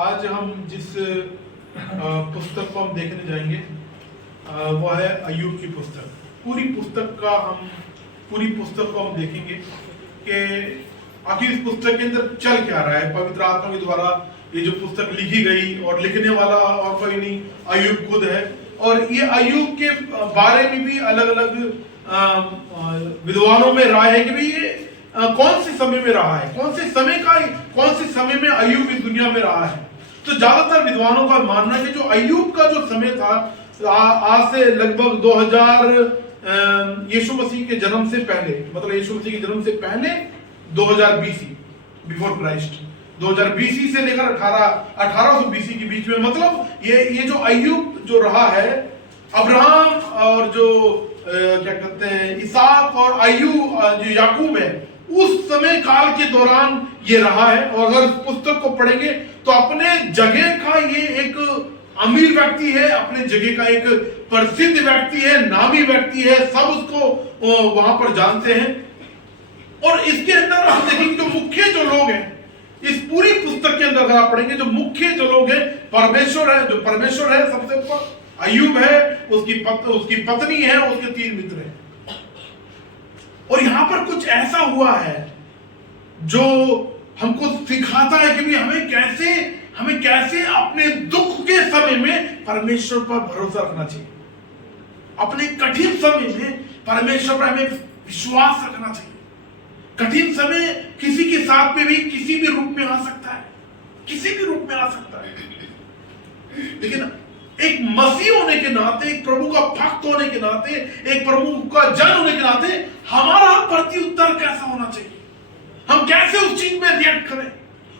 आज हम जिस पुस्तक को हम देखने जाएंगे वह है अय्यूब की पुस्तक। पूरी पुस्तक को हम देखेंगे कि आखिर इस पुस्तक के अंदर चल क्या रहा है। पवित्र आत्मा के द्वारा ये जो पुस्तक लिखी गई और लिखने वाला और कोई नहीं, अय्यूब खुद है। और ये अय्यूब के बारे में भी अलग अलग विद्वानों में राय है कि भाई ये कौन से समय में रहा है, कौन से समय में अय्यूब इस दुनिया में रहा है। तो ज्यादातर विद्वानों का मानना है कि जो अय्यूब का जो समय था आज से लगभग 2000 यीशु मसीह के जन्म से पहले, मतलब यीशु मसीह के जन्म से पहले 2000 BC बिफोर क्राइस्ट, 2000 BC से लेकर 1800 BC के बीच में, मतलब ये जो अय्यूब जो रहा है, अब्राहम और जो क्या कहते हैं इसहाक और अय्यूब जो याकूब है, उस समय काल के दौरान ये रहा है। और अगर इस पुस्तक को पढ़ेंगे तो अपने जगह का ये एक अमीर व्यक्ति है, अपने जगह का एक प्रसिद्ध व्यक्ति है, नामी व्यक्ति है, सब उसको वहां पर जानते हैं। और इसके अंदर हम देखेंगे जो मुख्य जो लोग हैं इस पूरी पुस्तक के अंदर, अगर आप पढ़ेंगे जो मुख्य जो लोग हैं, परमेश्वर है सबसे ऊपर, अय्यूब है, उसकी पत्नी है, उसके 3 मित्र हैं। और यहां पर कुछ ऐसा हुआ है जो हमको सिखाता है कि हमें कैसे अपने दुख के समय में परमेश्वर पर भरोसा रखना चाहिए। अपने कठिन समय में परमेश्वर पर हमें विश्वास रखना चाहिए। कठिन समय किसी के साथ में भी किसी भी रूप में आ सकता है, लेकिन एक मसीह होने के नाते, एक प्रभु का भक्त होने के नाते, एक प्रभु का जन होने के नाते हमारा प्रत्युत्तर कैसा होना चाहिए, हम कैसे उस चीज में रिएक्ट करें।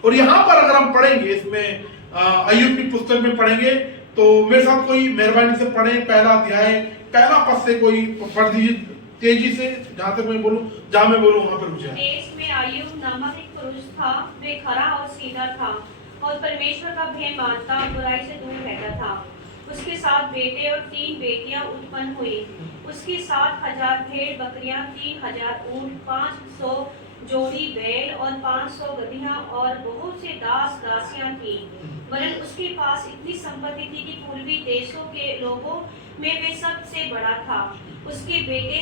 और यहां पर अगर हम पढ़ेंगे, इसमें अय्यूब की पुस्तक में पढ़ेंगे, तो मेरे साथ कोई मेहरबानी से पढ़े पहला अध्याय पहला पद से कोई पढ़ दीजिए तेजी से, जहां तक मैं बोलूं, जहां मैं बोलूं वहां पर रुक जाए। देश में अय्यूब नामक एक पुरुष था, वे खरा और सीधा था और परमेश्वर का भय मानता और बुराई से दूर रहता था। उसके 7 बेटे और 3 बेटियां उत्पन्न हुई। उसकी 7,000 भेड़ बकरियां, 3,000 ऊंट, 500 जोड़ी बैल और 500 गधियां और बहुत से दास दासियां थी। वरन उसके पास इतनी संपत्ति थी कि पूर्वी देशों के लोगों में वे सबसे बड़ा था। उसके बेटे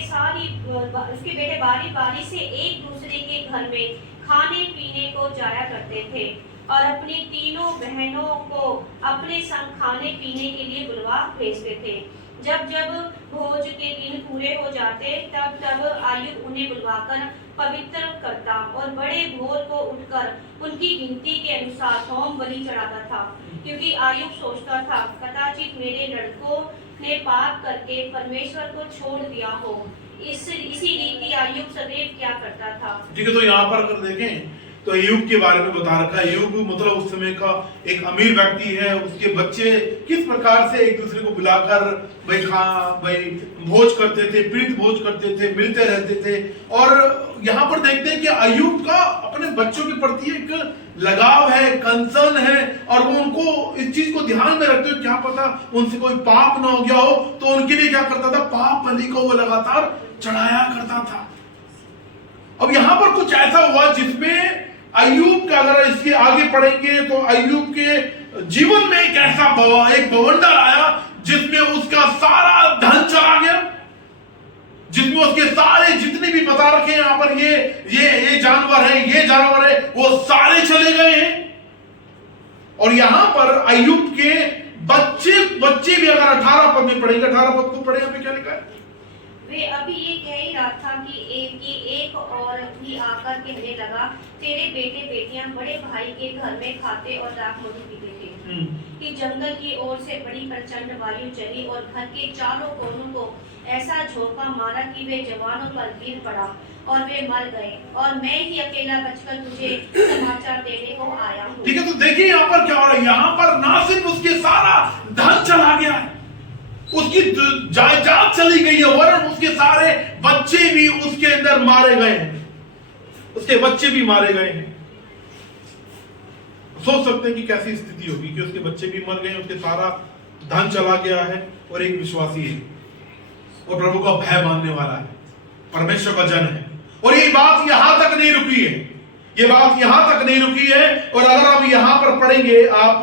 बारी बारी से एक दूसरे के घर में खाने पीने को जाया करते थे और अपनी तीनों बहनों को अपने संग खाने पीने के लिए बुलवा भेजते थे। जब जब भोज के दिन पूरे हो जाते तब अय्यूब उन्हें बुलवाकर पवित्र करता और बड़े भोर को उठकर उनकी गिनती के अनुसार होम बलि चढ़ाता था, क्योंकि अय्यूब सोचता था कदाचित मेरे लड़कों ने पाप करके परमेश्वर को छोड़ दिया हो। इसी रीति अय्यूब सदैव क्या करता था। ठीक है, तो यहाँ पर अगर देखें तो अय्यूब के बारे में बता रखा है। अय्यूब मतलब उस समय का एक अमीर व्यक्ति है। उसके बच्चे किस प्रकार से एक दूसरे को बुलाकर भाई भोज करते थे, प्रीत भोज करते थे, मिलते रहते थे। और यहाँ पर देखते हैं कि अय्यूब का अपने बच्चों के प्रति एक लगाव है, कंसर्न है, और वो उनको इस चीज को ध्यान में रखते हुए, क्या पता उनसे कोई पाप ना हो गया हो, तो उनके लिए क्या करता था, पाप बलि को वो लगातार चढ़ाया करता था। अब यहाँ पर कुछ ऐसा हुआ जिसमें अय्यूब का, अगर इसके आगे पढ़ेंगे तो अय्यूब के जीवन में एक बवंडर आया जिसमें उसका सारा धन चला गया, जिसमें उसके सारे जितने भी बता रखे हैं यहाँ पर ये जानवर है वो सारे चले गए हैं। और यहां पर अय्यूब के बच्चे भी, अगर 18 पद में पढ़ेंगे, 18 पद को पढ़े, हमें क्या लिखा है, वे अभी ये कह ही रहा था कि एक और भी आकर कहने लगा, तेरे बेटे बेटियां बड़े भाई के घर में खाते और राख मधु पीते थे कि जंगल की ओर से बड़ी प्रचंड वायु चली और घर के चारों कोनों को ऐसा झोंका मारा कि वे जवानों पर गिर पड़ा और वे मर गए, और मैं ही अकेला बचकर तुझे समाचार देने को आया हूँ। ठीक है, तो देखिए यहाँ पर क्या हो रहा है। यहाँ पर ना सिर्फ उसके सारा धन चला गया है, उसकी जायदाद चली गई है, वरन उसके सारे बच्चे भी उसके अंदर मारे गए हैं, सोच सकते हैं कि कैसी स्थिति होगी कि उसके बच्चे भी मर गए, उसके सारा धन चला गया है, और एक विश्वासी है और प्रभु का भय मानने वाला है, परमेश्वर का जन है। और ये बात यहां तक नहीं रुकी है, और अगर हम यहां पर पर पढ़ेंगे आप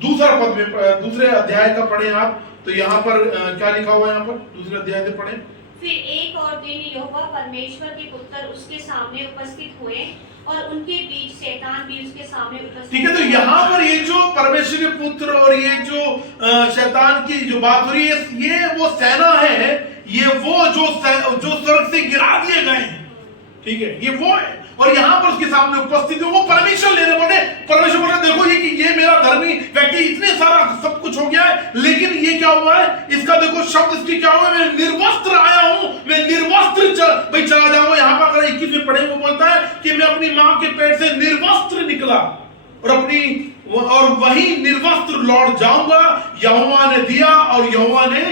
दूसरा पद में, दूसरे अध्याय का पढ़ें आप, तो यहाँ पर क्या लिखा हुआ है, यहाँ पर दूसरे अध्याय से पढ़ें। फिर एक और दिन यहोवा परमेश्वर के पुत्र उसके सामने उपस्थित हुए और उनके बीच शैतान भी उसके सामने उपस्थित। ठीक है, तो यहाँ पर ये जो परमेश्वर के पुत्र और ये जो शैतान की जो बात हो रही है, ये वो सेना है, ये वो जो स्वर्ग से गिरा दिए गए हैं, ठीक है, ये वो है। और यहाँ पर उसके सामने उपस्थित है, वो परमेश्वर लेने बोले, परमेश्वर बोले देखो ये मेरा धर्मी व्यक्ति, इतने सारा सब कुछ हो गया है, लेकिन ये क्या हुआ है, इसका देखो शब्द इसकी क्या हुआ है, मैं निर्वस्त्र आया हूं, मैं निर्वस्त्र भाई चला जाऊं। यहाँ पर अगर 21 में पढ़े वो बोलता है कि मैं अपनी मां के पेट से निर्वस्त्र निकला और वही निर्वस्त्र लौट जाऊंगा। यहोवा ने दिया और यहोवा ने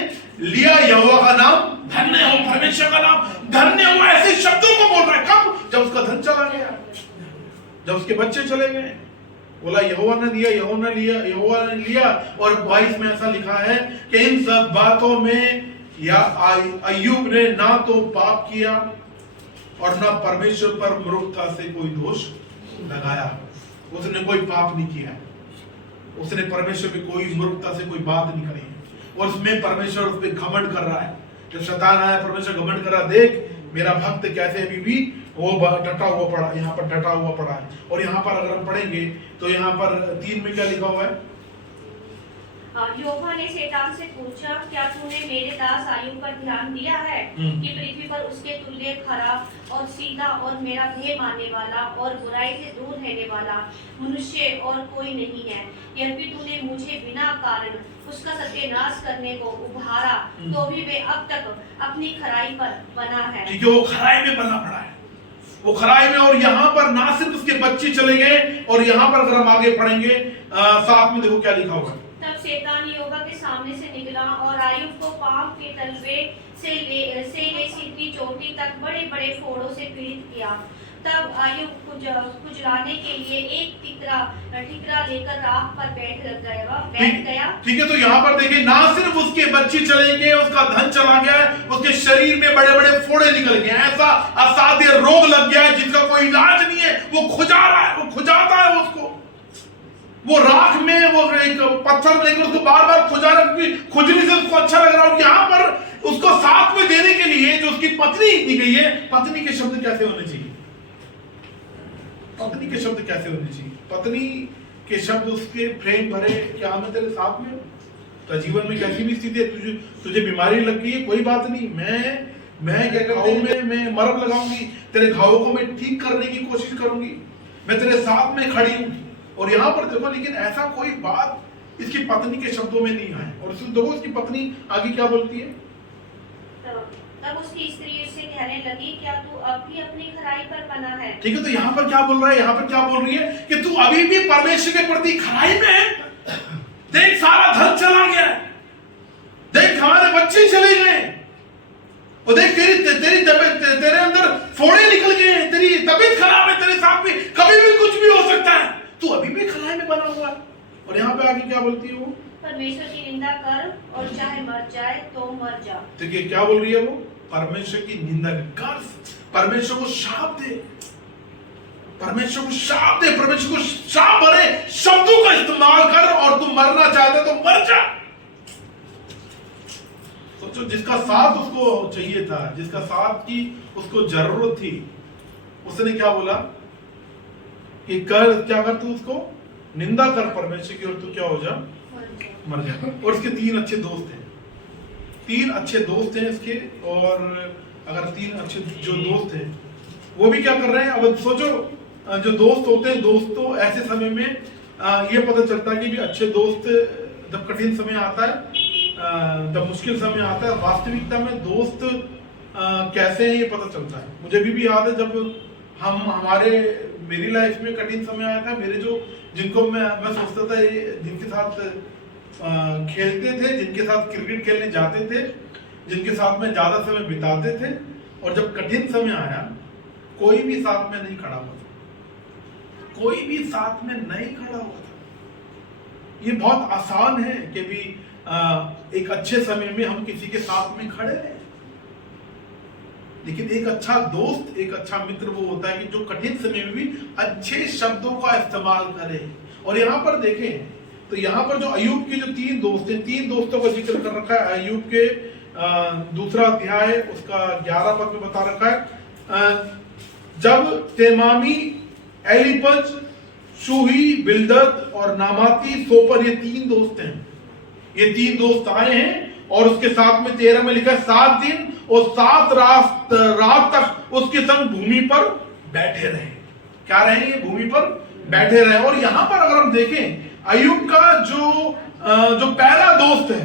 लिया, यहोवा का नाम धन्य हो, परमेश्वर का नाम धन्य हो। ऐसे शब्दों को बोल रहा है, कब? जब उसका धन चला गया, जब उसके बच्चे चले गए, बोला यहोवा ने दिया, यहोवा ने लिया, यहोवा ने लिया। और 22 में ऐसा लिखा है कि इन सब बातों में या अय्यूब ने ना तो पाप किया और ना परमेश्वर पर मूर्खता से कोई दोष लगाया। उसने कोई पाप नहीं किया, उसने परमेश्वर पे कोई मूर्खता से कोई बात नहीं करी, और उसमें परमेश्वर उस पर घमंड कर रहा है। जब शैतान आया, परमेश्वर घमंड कर रहा, देख मेरा भक्त कैसे अभी भी वो डटा हुआ पड़ा, यहाँ पर डटा हुआ पड़ा है। और यहाँ पर अगर हम पढ़ेंगे तो यहाँ पर 3 में क्या लिखा हुआ है? यहोवा ने शैतान से पूछा, क्या तूने मेरे दास अय्यूब पर ध्यान दिया है कि पृथ्वी पर उसके तुल्य खरा और सीधा और मेरा भय मानने वाला और बुराई से दूर रहने वाला मनुष्य और कोई नहीं है? यद्यपि तूने मुझे बिना कारण उसका सत्यानाश करने को उभारा, तो भी वे अब तक अपनी खराई पर बना है। क्योंकि वो खराई में बना पड़ा है, वो खराई में। और यहाँ पर ना सिर्फ उसके बच्चे चले गए, और यहाँ पर अगर हम आगे पढ़ेंगे 7 में देखो क्या लिखा हुआ है। तब शैतान यहोवा के सामने से निकला और अय्यूब को पाँव के तलवे से ले सिर की चोटी तक बड़े बड़े फोड़ों से पीड़ित किया। तब अय्यूब खुजलाने के लिए एक ठिकरा लेकर राख पर बैठ गया। ठीक है, तो यहाँ पर देखिए, ना सिर्फ उसके बच्चे चले गए, उसका धन चला गया, उसके शरीर में बड़े बड़े फोड़े निकल गए, ऐसा असाध्य रोग लग गया है जिसका कोई इलाज नहीं है। वो खुजा रहा है, वो खुजाता है उसको, वो राख में वो एक पत्थर लेकर उसको बार बार खुजा रहा है, खुजली से उसको अच्छा लग रहा है। और यहाँ पर उसको साथ में देने के लिए जो उसकी पत्नी दी गई है, पत्नी के शब्द कैसे होने चाहिए? पत्नी के शब्द कैसे होने चाहिए? पत्नी के शब्द उसके प्रेम भरे, क्या मैं तेरे साथ में हूं, तो जीवन में कैसी भी स्थिति है, तुझे बीमारी लग गई है, कोई बात नहीं, मैं क्या घावों में मैं मरहम लगाऊंगी, तेरे घावों को मैं ठीक करने की कोशिश करूंगी, मैं तेरे साथ में खड़ी हूं। और यहाँ पर देखो, लेकिन ऐसा कोई बात इसकी पत्नी के शब्दों में नहीं आए। और देखो उसकी पत्नी आगे क्या बोलती है? तब उसकी स्त्री उससे कहने लगी, क्या तू अब भी अपनी खराई पर बना है? ठीक है, तो यहाँ पर क्या बोल रहा है? यहाँ पर क्या बोल रही है कि तू अभी भी परमेश्वर के प्रति खराई में है। देख सारा धन चला गया, देख हमारे बच्चे चले गए, और देख तेरी तबीयत, तेरे अंदर फोड़े निकल गए, तेरी तबीयत खराब है, तेरे साथ में कभी भी कुछ भी हो सकता है, तू अभी भी खराई में बना हुआ है। और यहाँ पे आगे क्या बोलती है वो? परमेश्वर की निंदा कर और चाहे मर जाए तो मर जा। तो ये क्या बोल रही है वो? परमेश्वर की निंदा कर, परमेश्वर को शाप दे, परमेश्वर को शाप दे, परमेश्वर को शाप भरे शब्दों का इस्तेमाल कर, और तू मरना चाहते तो मर जा। सोचो, जिसका साथ उसको चाहिए था, जिसका साथ की उसको जरूरत थी, उसने क्या बोला कि कर, क्या कर तू उसको निंदा कर परमेश्वर की, और तू क्या हो जा, मर जा। और उसके 3 अच्छे दोस्त हैं, 3 अच्छे दोस्त हैं इसके। और अगर 3 अच्छे जो दोस्त हैं वो भी क्या कर रहे हैं? अब सोचो, जो दोस्त होते हैं, दोस्तों ऐसे समय में ये पता चलता है कि भी अच्छे दोस्त जब कठिन समय आता है, जब मुश्किल समय आता है, वास्तविकता में दोस्त कैसे हैं ये पता चलता है। मुझे भी याद है जब मेरी लाइफ में कठिन समय आया था, मेरे जो जिनको मैं सोचता था जिनके साथ खेलते थे, जिनके साथ क्रिकेट खेलने जाते थे, जिनके साथ में ज्यादा समय बिताते थे, और जब कठिन समय आया कोई भी साथ में नहीं खड़ा हुआ था, कोई भी साथ में नहीं खड़ा हुआ था। ये बहुत आसान है कि भी एक अच्छे समय में हम किसी के साथ में खड़े रहे, लेकिन एक अच्छा दोस्त, एक अच्छा मित्र वो होता है कि जो कठिन समय में भी अच्छे शब्दों का इस्तेमाल करे। और यहाँ पर देखें तो यहाँ पर जो अय्यूब के जो 3 दोस्त हैं, 3 दोस्तों का जिक्र कर रखा है अय्यूब के दूसरा अध्याय उसका 11 पद में बता रखा है। जब तेमानी, एलीपज, शूही, बिल्दद और नामाती सोपर, ये 3 दोस्त हैं, ये 3 दोस्त आए हैं और उसके साथ में 13 में लिखा है 7 दिन और 7 रात तक उसके संग भूमि पर बैठे रहे। क्या रहे? ये भूमि पर बैठे रहे। और यहां पर अगर हम देखें अय्यूब का जो पहला दोस्त है,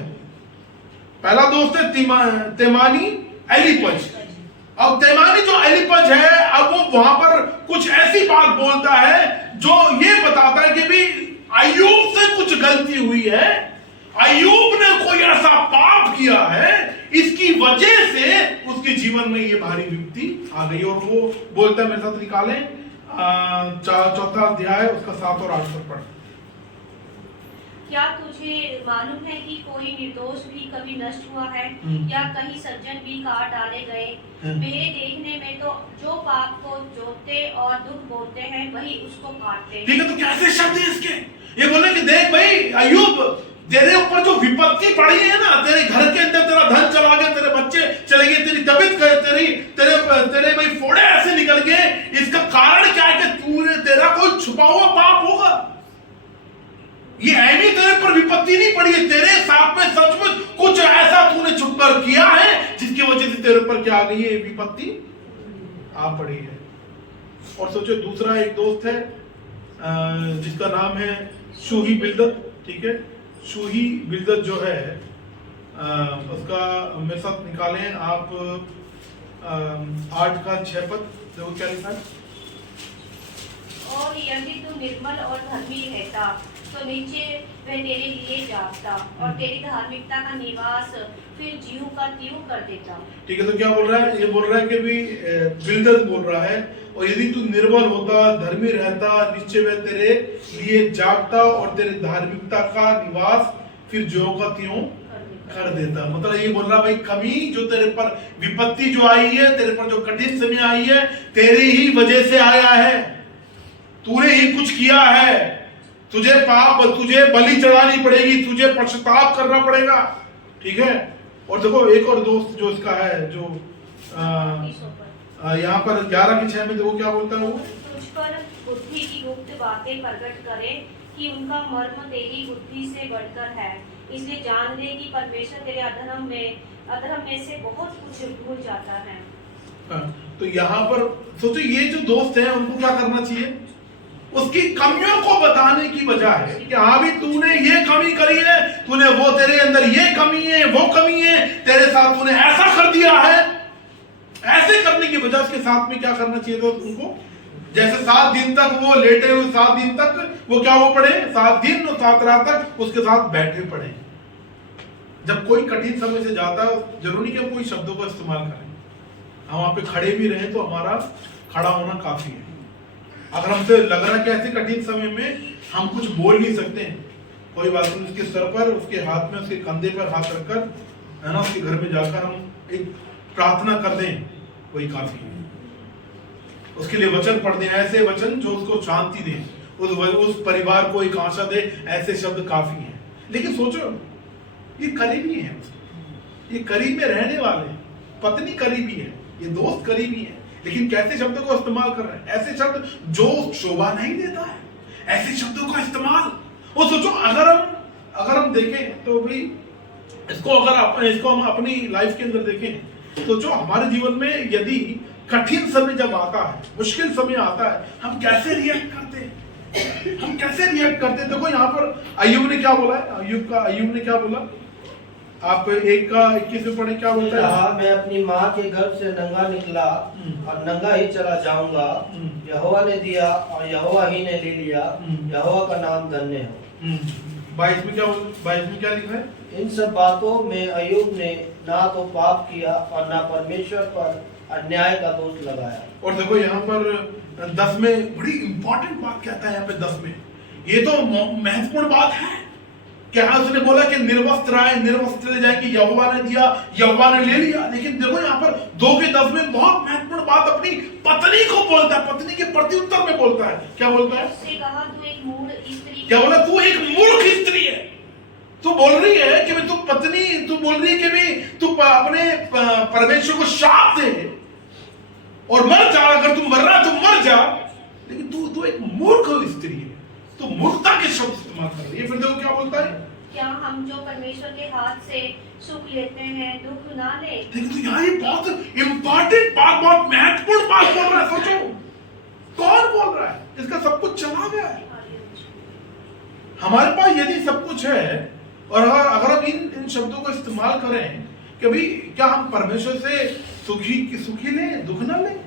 तेमानी, एलीपज। अब तेमानी जो एलीपज है, अब वो वहां पर कुछ ऐसी बात बोलता है जो ये बताता है कि भी अय्यूब से कुछ गलती हुई है, अय्यूब ने कोई ऐसा पाप किया है, इसकी वजह से उसके जीवन में ये भारी विपत्ति आ गई। और वो बोलता है, मेरे साथ निकालें 4 अध्याय उसका 7 और 8 तक पढ़। क्या तुझे मालूम है कि कोई निर्दोष भी कभी नष्ट हुआ है, या कहीं सज्जन भी काट डाले गए? मेरे देखने में तो जो पाप को जोतते और दुख बोते हैं वही उसको काटते हैं। ठीक है, तो कैसे शब्द है इसके? ये बोले कि देख भाई अय्यूब, तेरे ऊपर जो विपत्ति पड़ी है ना, तेरे घर के अंदर तेरा धन चला गया, तेरे बच्चे चले गए, तेरी तबीयत तेरे भाई फोड़े ऐसे निकल गए, इसका कारण क्या है कि तेरा कोई छुपा हुआ पाप होगा। ये ऐनी तेरे पर विपत्ति नहीं पड़ी है, तेरे साथ में सचमुच कुछ ऐसा तूने छुपकर किया है जिसकी वजह से तेरे पर क्या आ गई है? विपत्ति आ पड़ी है। और सोचो दूसरा एक दोस्त है जिसका नाम है शूही बिल्दद। ठीक है, शूही बिल्दद जो है उसका मेरे साथ निकालें आप 8 का 6 पद। देखो क्या लिखा है। और यदि तू निर्मल और धर्मी रहता तो नीचे वह तेरे लिए जागता और तेरी धार्मिकता का निवास फिर ज्यों का त्यों कर देता। ठीक है, तो क्या बोल रहा है? ये बोल रहा है कि भी बिल्दद बोल रहा है, और यदि तू निर्बल होता, धर्मी रहता, निश्चय वह तेरे लिए जागता और तेरे धार्मिकता का निवास फिर ज्यों का त्यों कर देता। मतलब ये बोल रहा भाई कमी जो तेरे पर, विपत्ति जो आई है, तेरे पर जो कठिन समय आई है, तेरी ही वजह से आया है, तूने ही कुछ किया है, तुझे बलि चढ़ानी पड़ेगी, तुझे पश्चाताप करना पड़ेगा। ठीक है। और देखो एक और दोस्त जो इसका है, जो यहाँ पर 11 के 6 में देखो क्या बोलता है वो। तुझ पर बुद्धि की गुप्त बातें प्रकट करे कि उनका मर्म तेरी बुद्धि से बढ़कर है, इसलिए जान ले कि परमेश्वर तेरे अधर्म में से बहुत कुछ भूल जाता है। तो यहाँ पर सोचो ये जो दोस्त हैं उनको क्या करना चाहिए? उसकी कमियों को बताने की बजाय कि हाँ भी तूने ये कमी करी है, तूने वो, तेरे अंदर ये कमी है, वो कमी है, तेरे साथ तूने ऐसा कर दिया है, ऐसे करने की बजाय उसके साथ में क्या करना चाहिए? तो उनको जैसे 7 दिन तक वो लेटे हुए, 7 दिन तक वो क्या वो पड़े, 7 दिन और 7 रात तक उसके साथ बैठे पड़े। जब कोई कठिन समय से जाता है, जरूरी कि हम कोई शब्दों का इस्तेमाल करें, हम वहां पे खड़े भी रहें तो हमारा खड़ा होना काफी है। अगर हमसे लग रहा है कि ऐसे कठिन समय में हम कुछ बोल नहीं सकते, कोई बात नहीं, उसके सर पर, उसके हाथ में, उसके कंधे पर हाथ रखकर, है ना, उसके घर में जाकर हम एक प्रार्थना कर दें, वही काफी है। उसके लिए वचन पढ़ दें, ऐसे वचन जो उसको शांति दें, उस परिवार को एक आशा दे, ऐसे शब्द काफी हैं। लेकिन सोचो ये करीबी है, ये करीब में रहने वाले, पत्नी करीबी है, ये दोस्त करीबी है, लेकिन कैसे शब्दों को इस्तेमाल कर रहे हैं? ऐसे शब्द जो शोभा नहीं देता है, ऐसे शब्दों का इस्तेमाल। वो सोचो अगर हम देखें तो भाई इसको हम अपनी लाइफ के अंदर देखें तो जो हमारे जीवन में यदि कठिन समय जब आता है, मुश्किल समय आता है, हम कैसे रिएक्ट करते हैं? देखो यहाँ पर अय्यूब ने क्या बोला है? अय्यूब ने क्या बोला? आप 1 का 21 में पढ़े, क्या बोलता है? मैं अपनी माँ के गर्भ से नंगा निकला और नंगा ही चला जाऊंगा, यहोवा ने दिया और यहोवा ही ने ले लिया, यहोवा का नाम धन्य हो। 22 में क्या लिखा है? इन सब बातों में अय्यूब ने ना तो पाप किया और ना परमेश्वर पर अन्याय का दोष लगाया। और देखो यहाँ पर 10 में बड़ी इंपॉर्टेंट बात कहता है। यहाँ पे 10 में ये तो महत्वपूर्ण बात है। क्या उसने बोला कि निर्वस्त्र आए, निर्वस्त्र ले जाएंगे, यहोवा ने दिया, यहोवा ने ले लिया। लेकिन देखो यहाँ पर 2:10 में बहुत महत्वपूर्ण बात अपनी पत्नी को बोलता है, पत्नी के प्रत्युत्तर में बोलता है। क्या बोलता है? उससे कहा, तू एक मूढ़ स्त्री। क्या बोला? तू एक मूर्ख स्त्री है। तू बोल रही है कि तू पत्नी, तू बोल रही है कि भी तू अपने परमेश्वर को शाप दे और मर जा, अगर तू मर रहा तो मर जा, लेकिन तू एक मूर्ख स्त्री है। तो मूर्खता के शब्द इस्तेमाल कर रही है। फिर देखो क्या बोलता है, क्या हम जो परमेश्वर के हाथ से सुख लेते हैं दुख ना ले। लेकिन तो यहाँ ये बहुत इंपॉर्टेंट बात, बहुत महत्वपूर्ण बात बोल रहा है। सोचो कौन बोल रहा है? इसका सब कुछ चला गया है। हमारे पास यदि सब कुछ है और अगर हम इन शब्दों को इस्तेमाल करें कि भाई क्या हम परमेश्वर से सुखी लें दुख ना लें,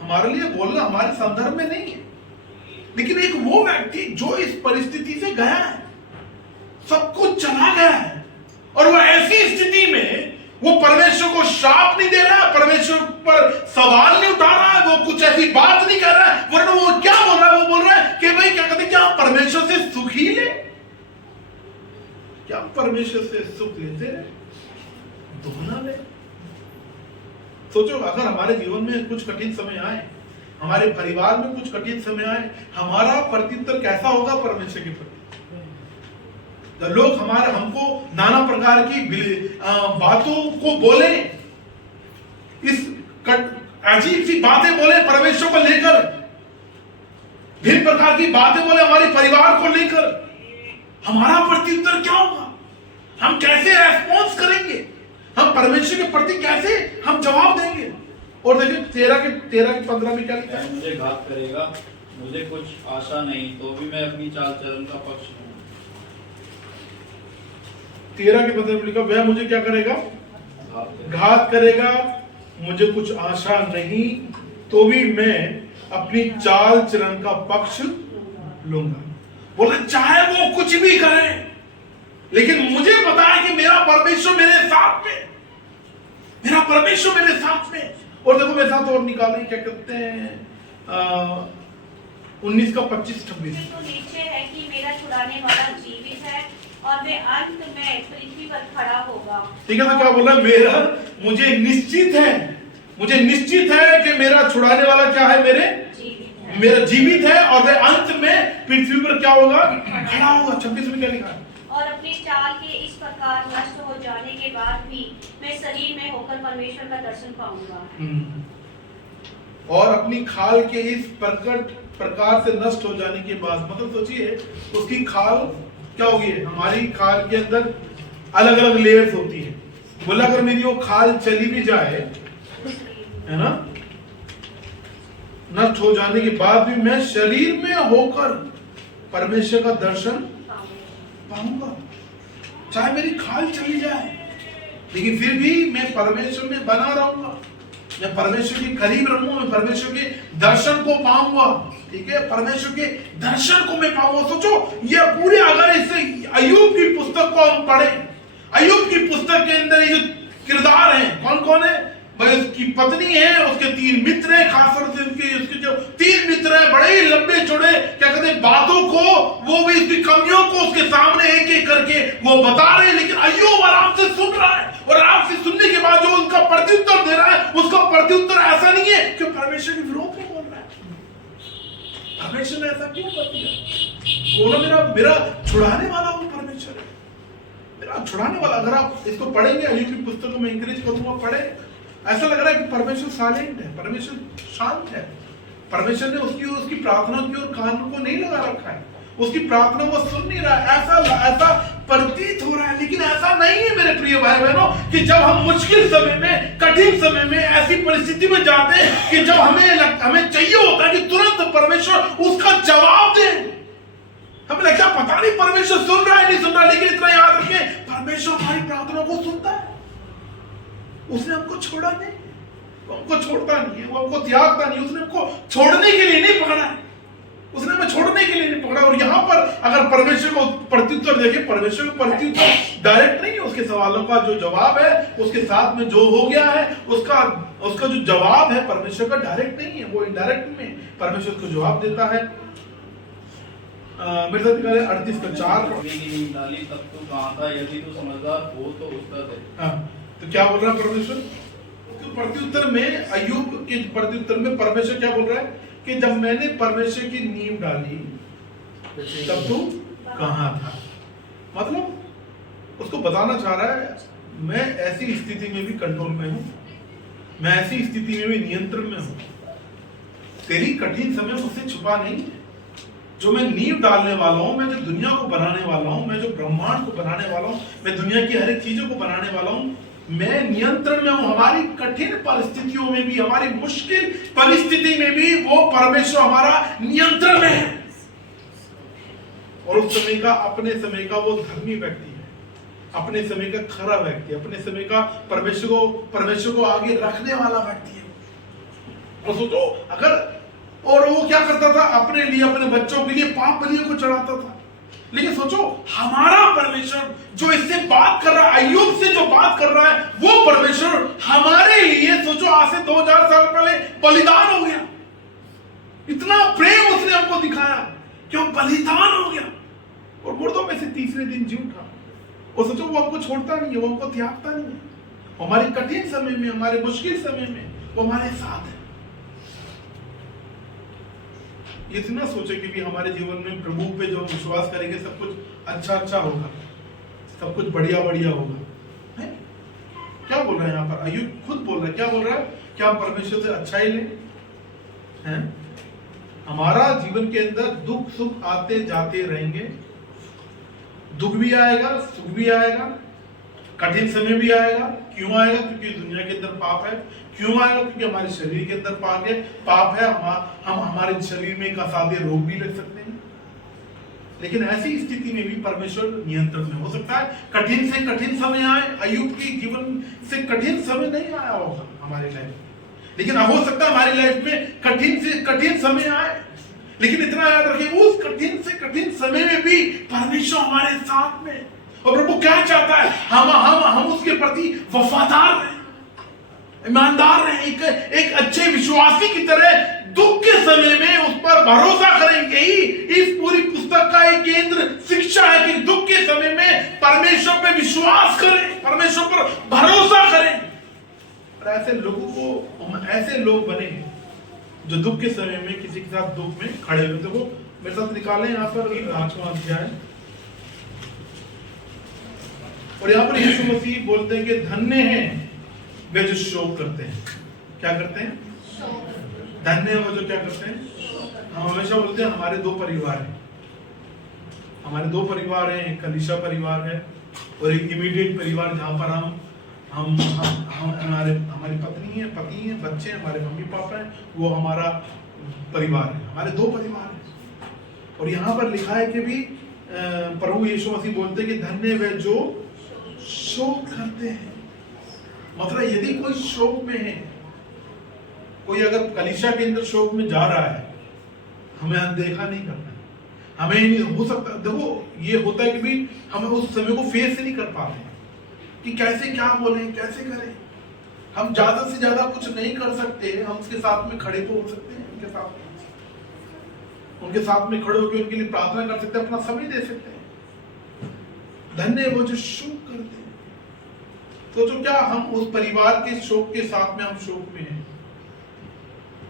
हमारे लिए बोलना हमारे संदर्भ में नहीं है। लेकिन एक वो व्यक्ति जो इस परिस्थिति से गया है, सब कुछ चला गया है, और वो ऐसी स्थिति में वो परमेश्वर को शाप नहीं दे रहा है, परमेश्वर पर सवाल नहीं उठा रहा है, वो कुछ ऐसी बात नहीं कर रहा है, वरना वो क्या बोल रहा है? वो बोल रहा है कि भाई क्या कहते हैं, क्या हम परमेश्वर से सुख ही ले, क्या हम परमेश्वर से सुख लेते हैं दुख ना ले। सोचो अगर हमारे जीवन में कुछ कठिन समय आए, हमारे परिवार में कुछ कठिन समय आए, हमारा प्रत्युत्तर कैसा होगा परमेश्वर के प्रति? लोग हमको नाना प्रकार की बातों को बोले, इस अजीब सी बातें बोले परमेश्वर को लेकर, भिन्न प्रकार की बातें बोले हमारे परिवार को लेकर, हमारा प्रत्युत्तर क्या होगा? हम कैसे रेस्पॉन्स करेंगे? हम परमेश्वर के प्रति कैसे हम जवाब देंगे? और देखिए 13 के 15 में क्या लिखा है? मुझे घात करेगा, मुझे कुछ आशा नहीं, तो भी मैं अपनी चाल चलन का पक्ष हूँ। 13 के 15 में लिखा, वह मुझे क्या करेगा? घात करेगा, मुझे कुछ आशा नहीं, तो भी मैं अपनी चाल चलन का पक्ष लूंगा। बोले चाहे वो कुछ भी करे, लेकिन मुझे पता है कि मेरा परमेश्वर मेरे साथ में, मेरा परमेश्वर मेरे साथ में। और देखो मेरे साथ और निकालें, क्या कहते हैं 19 का 25-26। तो नीचे है कि मेरा छुड़ाने वाला जीवित है और वे अंत में पृथ्वी पर खड़ा होगा। ठीक है, तो क्या बोला? मुझे निश्चित है कि मेरा छुड़ाने वाला क्या है? मेरा जीवित है और वे अंत में पृथ्वी पर क्या होगा? खड़ा होगा। 26 में क्या लिखा है? और अपने चाल के इस प्रकार नष्ट हो जाने के बाद भी मैं शरीर में होकर परमेश्वर का दर्शन पाऊंगा। और अपनी खाल के इस प्रकार से नष्ट हो जाने के बाद, मतलब सोचिए उसकी खाल क्या होगी? हमारी खाल के अंदर अलग अलग लेयर्स होती है। बोला अगर मेरी वो खाल चली भी जाए, है ना, नष्ट हो जाने के बाद भी मैं शरीर में होकर परमेश्वर का दर्शन पाऊंगा। चाहे मेरी खाल चली जाए, लेकिन फिर भी मैं परमेश्वर में बना रहूंगा, मैं परमेश्वर के करीब रहूंगा, मैं परमेश्वर के दर्शन को पाऊंगा। ठीक है, परमेश्वर के दर्शन को मैं पाऊंगा। सोचो ये पूरे, अगर इसे अय्यूब की पुस्तक को हम पढ़े, अय्यूब की पुस्तक के अंदर ये जो किरदार हैं, कौन कौन है भाई? उसकी पत्नी है, उसके 3 मित्र हैं, खासतौर से उसके जो 3 मित्र हैं, बड़े ही लंबे चौड़े क्या कहते हैं बातों को, वो भी उसकी कमियों को उसके सामने एक एक करके वो बता रहे हैं। लेकिन अय्यूब आराम से सुन रहा है, और आराम से सुनने के बाद जो उनका प्रत्युत्तर दे रहा है, उसका प्रत्युत्तर ऐसा नहीं है कि परमेश्वर के विरोध में बोल रहा है। परमेश्वर ने ऐसा क्यों कर दिया? बोला मेरा छुड़ाने वाला वो परमेश्वर है, मेरा छुड़ाने वाला। अगर आप इसको पढ़ेंगे, अय्यूब की पुस्तक को मैं इंकरेज करूंगा, पढ़े। ऐसा लग रहा है कि परमेश्वर साइलेंट है, परमेश्वर शांत है, परमेश्वर ने उसकी प्रार्थना की और कान को नहीं लगा रखा है, उसकी प्रार्थना वो सुन नहीं रहा है, ऐसा प्रतीत हो रहा है। लेकिन ऐसा नहीं है मेरे प्रिय भाई बहनों, कि जब हम मुश्किल समय में, कठिन समय में, ऐसी परिस्थिति में जाते हैं कि जब हमें चाहिए होता है कि तुरंत परमेश्वर उसका जवाब दे, हमें लगता है पता नहीं परमेश्वर सुन रहा है नहीं सुन रहा, लेकिन इतना याद रखें परमेश्वर हमारी प्रार्थना को सुनता है। उसने हमको छोड़ा नहीं, वो हमको छोड़ता नहीं है, वो हमको त्यागता नहीं, उसने हमको छोड़ने के लिए नहीं पकड़ा है, उसने हमें छोड़ने के लिए नहीं पकड़ा। और यहाँ पर अगर परमेश्वर को प्रत्युत्तर देखें, परमेश्वर का प्रत्युत्तर डायरेक्ट नहीं है, उसके सवालों का जो जवाब है, उसके साथ में जो हो गया है, उसका जो जवाब है परमेश्वर का डायरेक्ट नहीं है, वो इनडायरेक्ट में परमेश्वर को जवाब देता है। मेरे साथ निकाले 38 का 4। पृथ्वी की नींव डाली तब तू कहाँ था, यदि तू समझदार हो तो उत्तर दे। हाँ, तो क्या बोल रहा है परमेश्वर? तो प्रत्युत्तर में अय्यूब के प्रत्युत्तर में परमेश्वर क्या बोल रहा है कि जब मैंने परमेश्वर की नींव डाली तब तू कहाँ था। मतलब उसको बताना चाह रहा है मैं ऐसी स्थिति में भी कंट्रोल में हूं, मैं ऐसी स्थिति में भी नियंत्रण में हूं। तेरी कठिन समय मुझसे छुपा नहीं है। जो मैं नींव डालने वाला हूं, मैं जो दुनिया को बनाने वाला हूं, मैं जो ब्रह्मांड को बनाने वाला हूं, मैं दुनिया की हर एक चीजों को बनाने वाला हूं, मैं नियंत्रण में हूं। हमारी कठिन परिस्थितियों में भी, हमारी मुश्किल परिस्थिति में भी वो परमेश्वर हमारा नियंत्रण में है। और उस समय का, अपने समय का वो धर्मी व्यक्ति है, अपने समय का खरा व्यक्ति, अपने समय का परमेश्वर को आगे रखने वाला व्यक्ति है। और सोचो अगर, और वो क्या करता था, अपने लिए, अपने बच्चों के लिए पाप बलियों को चढ़ाता था। लेकिन सोचो हमारा परमेश्वर जो इससे बात कर रहा है, अय्यूब से जो बात कर रहा है, वो परमेश्वर हमारे लिए सोचो आज से 2000 साल पहले बलिदान हो गया। इतना प्रेम उसने हमको दिखाया कि वो बलिदान हो गया और मुर्दों में से तीसरे दिन जी उठा। और सोचो वो हमको छोड़ता नहीं है, वो हमको त्यागता नहीं है। हमारे कठिन समय में, हमारे मुश्किल समय में वो हमारे साथ है। इतना सोचे कि भी हमारे जीवन में प्रभु पे जो विश्वास करेंगे सब कुछ अच्छा अच्छा होगा, सब कुछ बढ़िया बढ़िया होगा। है? क्या बोल रहा है यहाँ पर अय्यूब? खुद बोल रहा है, क्या बोल रहा है? क्या हम परमेश्वर से अच्छा ही लें? हैं? हमारा जीवन के अंदर दुख सुख आते जाते रहेंगे। दुख भी आएगा, सुख भी आएगा, कठिन समय भी आएगा। क्यों आएगा? क्योंकि दुनिया के अंदर पाप है। क्यों आएगा? क्योंकि हमारे शरीर के अंदर पाप है। हम हमारे शरीर में एक असाध्य रोग भी लग सकते हैं। लेकिन ऐसी स्थिति में भी परमेश्वर नियंत्रण में। हो सकता है कठिन से कठिन समय आए, अय्यूब के जीवन से कठिन समय नहीं आया होगा हमारे लाइफ में, लेकिन हो सकता है हमारी लाइफ में कठिन से कठिन समय आए। लेकिन इतना याद रखिए, उस कठिन से कठिन समय में भी परमेश्वर हमारे साथ में। और प्रभु क्या चाहता है? हम उसके प्रति वफादार रहें, ईमानदार रहें, एक अच्छे विश्वासी की तरह दुख के समय में उस पर भरोसा करेंगे ही। इस पूरी पुस्तक का एक केंद्र शिक्षा है कि दुख के समय में परमेश्वर पे विश्वास करें, परमेश्वर पर भरोसा करें। और ऐसे लोगों को, हम ऐसे लोग बने जो दुख के समय में किसी के साथ दुख में खड़े हुए। देखो मेरे साथ निकालें यहाँ पर 5वां अध्याय, और यहाँ पर यीशु मसीह बोलते हैं कि धन्य हैं वे जो शोक करते हैं। क्या करते हैं? धन्य है वो जो क्या करते हैं। हम हमेशा बोलते हैं हमारे 2 परिवार हैं, हमारे 2 परिवार हैं। एक कलीसिया परिवार है और एक इमीडिएट परिवार जहां पर हम हमारी पत्नी है, पति है, बच्चे हैं, हमारे मम्मी पापा हैं, वो हमारा परिवार है। हमारे 2 परिवार हैं। और यहाँ पर लिखा है कि भी प्रभु यीशु मसीह बोलते हैं कि धन्य वे जो शोक करते हैं। मतलब यदि कोई शोक में है, कोई अगर कलीसिया के अंदर शोक में जा रहा है, हमें अनदेखा नहीं करना है। हमें नहीं हो सकता, देखो ये होता है कि भी हम उस समय को फेस नहीं कर पाते कि कैसे क्या बोलें, कैसे करें। हम ज्यादा से ज्यादा कुछ नहीं कर सकते, हम उसके साथ में खड़े तो हो सकते हैं, उनके साथ में खड़े होकर उनके लिए प्रार्थना कर सकते हैं, अपना समय दे सकते हैं। धन्य वो जो शोक करते हैं। सोचो क्या हम उस परिवार के शोक के साथ में हम शोक में हैं?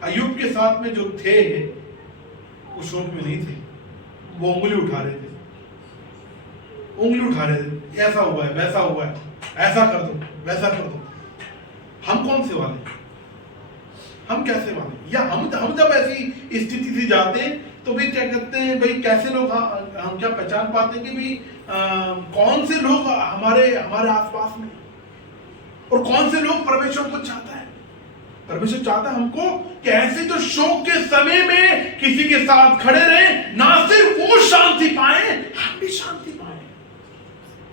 अय्यूब के साथ में जो थे वो शोक में नहीं थे, वो उंगली उठा रहे थे, उंगली उठा रहे थे, ऐसा हुआ है, वैसा हुआ है, ऐसा कर दो, वैसा कर दो। हम कौन से वाले? हम कैसे वाले? या हम जब ऐसी स्थिति से जाते हैं तो भाई क्या करते हैं, भाई कैसे लोग हम क्या पहचान पाते हैं कि भाई कौन से लोग हमारे आसपास में, और कौन से लोग परमेश्वर को चाहता है। परमेश्वर चाहता है हमको कि ऐसे जो शोक के समय में किसी के साथ खड़े रहें, ना सिर्फ वो शांति पाए, हम भी शांति पाए।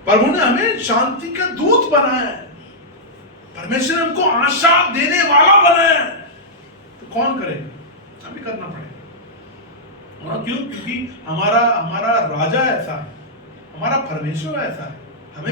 प्रभु ने हमें शांति का दूत बनाया है, परमेश्वर ने हमको आशा देने वाला बनाया है। तो कौन करेगा? हमें करना पड़ेगा। और क्यों? क्योंकि हमारा राजा ऐसा है, हमारा परमेश्वर ऐसा है। हमें भी